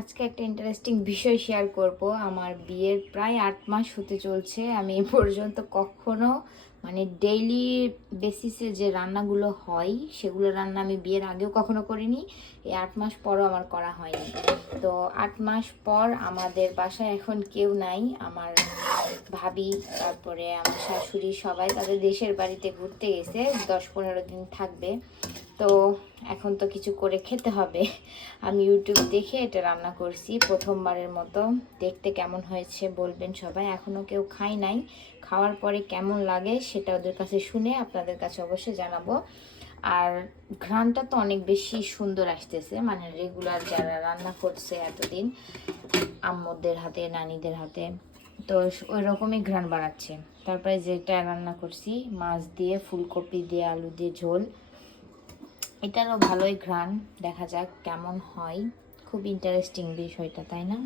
আজকে একটা ইন্টারেস্টিং বিষয় শেয়ার করব। আমার বিয়ের প্রায় 8 মাস হতে চলছে। আমি এ পর্যন্ত কখনো মানে ডেইলি বেসিসে যে রান্নাগুলো হয় সেগুলো রান্না আমি বিয়ের আগেও কখনো করিনি। এই 8 মাস পরও আমার করা হয়নি। তো 8 মাস পর আমাদের বাসায় এখন কেউ নাই। আমার ভাবি, তারপরে আমার শাশুড়ি সবাই তাদের দেশের বাড়িতে ঘুরতে গেছে, 10-15 দিন থাকবে। তো এখন তো কিছু করে খেতে হবে। আমি ইউটিউব দেখে এটা রান্না করছি প্রথমবারের মতো। দেখতে কেমন হয়েছে বলবেন সবাই। এখনও কেউ খাই নাই, খাওয়ার পরে কেমন লাগে সেটা ওদের কাছে শুনে আপনাদের কাছে অবশ্যই জানাবো। আর ঘ্রাণটা তো অনেক বেশি সুন্দর আসতেছে, মানে রেগুলার যারা রান্না করছে এতদিন আম্মুদের হাতে, নানিদের হাতে, তো ওই রকমই ঘ্রাণ বাড়াচ্ছে। তারপরে যেটা রান্না করছি মাছ দিয়ে, ফুলকপি দিয়ে, আলু দিয়ে ঝোল, এটারও ভালোই ঘ্রাণ। দেখা যাক কেমন হয়। খুব ইন্টারেস্টিং বিষয়টা, তাই না?